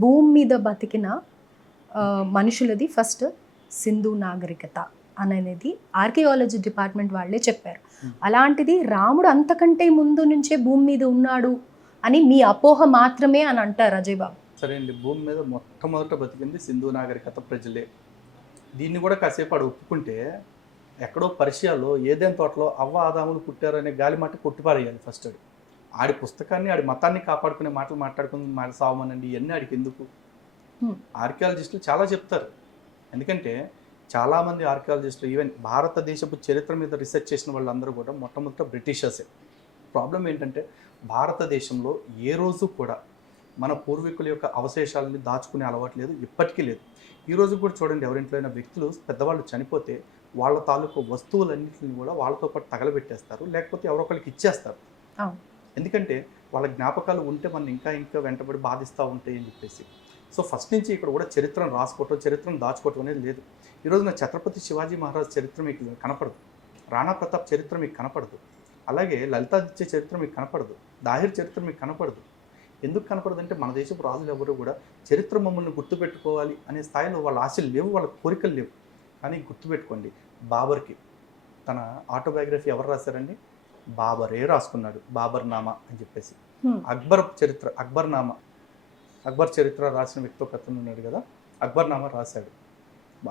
భూమి మీద బతికిన మనుషులది ఫస్ట్ సింధు నాగరికత అనేది ఆర్కియాలజీ డిపార్ట్మెంట్ వాళ్ళే చెప్పారు. అలాంటిది రాముడు అంతకంటే ముందు నుంచే భూమి మీద ఉన్నాడు అని మీ అపోహ మాత్రమే అని అంటారు అజయ్ బాబు. సరే అండి, భూమి మీద మొట్టమొదట బతికింది సింధు నాగరికత ప్రజలే. దీన్ని కూడా కాసేపు ఆడు ఒప్పుకుంటే ఎక్కడో పర్షియాలో ఏదైనా తోటలో అవ్వ ఆదాములు పుట్టారనే గాలి మాట కొట్టిపారేయాలి ఫస్ట్. ఆడి పుస్తకాన్ని ఆడి మతాన్ని కాపాడుకునే మాటలు మాట్లాడుకుని మాట సావమనండి, ఇవన్నీ ఆడికి ఎందుకు? ఆర్కియాలజిస్టులు చాలా చెప్తారు. ఎందుకంటే చాలామంది ఆర్కియాలజిస్టులు ఈవెన్ భారతదేశపు చరిత్ర మీద రీసెర్చ్ చేసిన వాళ్ళందరూ కూడా మొట్టమొదట బ్రిటిషర్సే. ప్రాబ్లం ఏంటంటే భారతదేశంలో ఏ రోజు కూడా మన పూర్వీకుల యొక్క అవశేషాలని దాచుకునే అలవాటు లేదు, ఇప్పటికీ లేదు. ఈరోజు కూడా చూడండి, ఎవరింట్లో అయినా వ్యక్తులు పెద్దవాళ్ళు చనిపోతే వాళ్ళ తాలూకు వస్తువులన్నింటిని కూడా వాళ్ళతో పాటు తగలబెట్టేస్తారు, లేకపోతే ఎవరొకరికి ఇచ్చేస్తారు. ఎందుకంటే వాళ్ళ జ్ఞాపకాలు ఉంటే మనం ఇంకా ఇంకా వెంటబడి బాధిస్తూ ఉంటాయి అని చెప్పేసి. సో ఫస్ట్ నుంచి ఇక్కడ కూడా చరిత్రను రాసుకోవటం, చరిత్రను దాచుకోవటం అనేది లేదు. ఈరోజున ఛత్రపతి శివాజీ మహారాజ్ చరిత్ర మీకు కనపడదు, రాణా ప్రతాప్ చరిత్ర మీకు కనపడదు, అలాగే లలితాదిత్య చరిత్ర మీకు కనపడదు, దాహిర్ చరిత్ర మీకు కనపడదు. ఎందుకు కనపడదు అంటే మన దేశపు రాజులు ఎవరు కూడా చరిత్ర మమ్మల్ని గుర్తుపెట్టుకోవాలి అనే స్థాయిలో వాళ్ళ ఆశలు లేవు, వాళ్ళ కోరికలు లేవు. కానీ గుర్తుపెట్టుకోండి, బాబర్కి తన ఆటోబయోగ్రఫీ ఎవరు రాశారండి? బాబరే రాసుకున్నాడు, బాబర్ నామా అని చెప్పేసి. అక్బర్ చరిత్ర, అక్బర్ చరిత్ర రాసిన వ్యక్తి ఒక అతను ఉన్నాడు కదా, అక్బర్ నామా రాశాడు.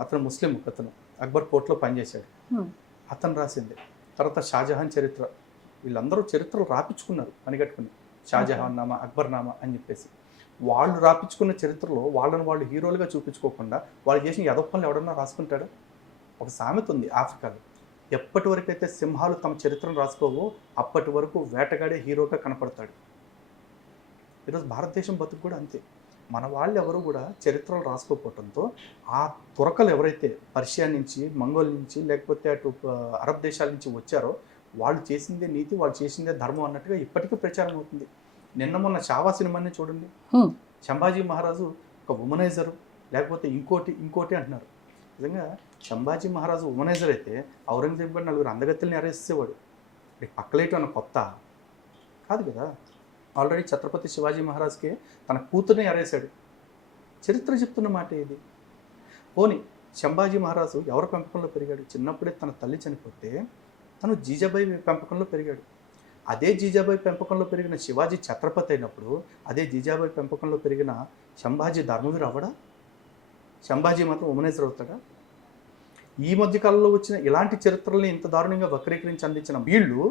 అతను ముస్లిం, అతను అక్బర్ కోర్టులో పనిచేశాడు, అతను రాసింది. తర్వాత షాజహాన్ చరిత్ర, వీళ్ళందరూ చరిత్రలు రాపించుకున్నారు పనిగట్టుకుని, షాజహాన్ నామా, అక్బర్ నామా అని చెప్పేసి. వాళ్ళు రాపించుకున్న చరిత్రలో వాళ్ళని వాళ్ళు హీరోలుగా చూపించుకోకుండా వాళ్ళు చేసిన యదప్పలు ఎవడన్నా రాసుకుంటాడా? ఒక సామెత ఉంది ఆఫ్రికాలో, ఎప్పటి వరకు అయితే సింహాలు తమ చరిత్రను రాసుకోవో అప్పటి వరకు వేటగాడే హీరోగా కనపడతాడు. ఈరోజు భారతదేశం బతుకు కూడా అంతే. మన వాళ్ళు ఎవరు కూడా చరిత్రలు రాసుకోకపోవడంతో ఆ తురకలు ఎవరైతే పర్షియా నుంచి, మంగోల్ నుంచి, లేకపోతే అటు అరబ్ దేశాల నుంచి వచ్చారో వాళ్ళు చేసిందే నీతి, వాళ్ళు చేసిందే ధర్మం అన్నట్టుగా ఇప్పటికీ ప్రచారం అవుతుంది. నిన్న మొన్న చావా సినిమాని చూడండి, సంభాజీ మహారాజు ఒక ఉమనైజరు, లేకపోతే ఇంకోటి అంటున్నారు. నిజంగా సంభాజీ మహారాజు ఉమనైజర్ అయితే ఔరంగజేబు గారు నలుగురు అందగత్తెల్ని అరేసేవాడు. పక్కలేటు అన్న కొత్త కాదు కదా. ఆల్రెడీ ఛత్రపతి శివాజీ మహారాజ్కే తన కూతుర్ని అరేసాడు. చరిత్ర చెప్తున్న మాట ఇది. పోనీ సంభాజీ మహారాజు ఎవరి పెంపకంలో పెరిగాడు? చిన్నప్పుడే తన తల్లి చనిపోతే తను జీజాబాయి పెంపకంలో పెరిగాడు. అదే జీజాబాయి పెంపకంలో పెరిగిన శివాజీ ఛత్రపతి అయినప్పుడు అదే జీజాబాయి పెంపకంలో పెరిగిన సంభాజీ ధర్మవీరు అవ్వడా? సంభాజీ మాత్రం ఉమనేశ్వర్ అవుతాడా? ఈ మధ్యకాలంలో వచ్చిన ఇలాంటి చరిత్రల్ని ఇంత దారుణంగా వక్రీకరించి అందించిన వీళ్ళు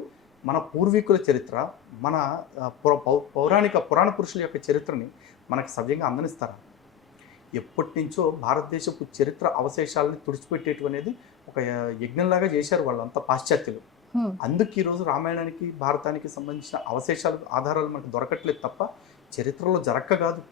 మన పూర్వీకుల చరిత్ర, మన పురాణ పురుషుల యొక్క చరిత్రని మనకు సవ్యంగా అందనిస్తారా? ఎప్పటి నుంచో భారతదేశపు చరిత్ర అవశేషాలని తుడిచిపెట్టేటు అనేది ఒక యజ్ఞంలాగా చేశారు వాళ్ళంతా పాశ్చాత్యులు. అందుకు ఈరోజు రామాయణానికి, భారతానికి సంబంధించిన అవశేషాలు, ఆధారాలు మనకు దొరకట్లేదు తప్ప చరిత్రలో జరక్క కాదు.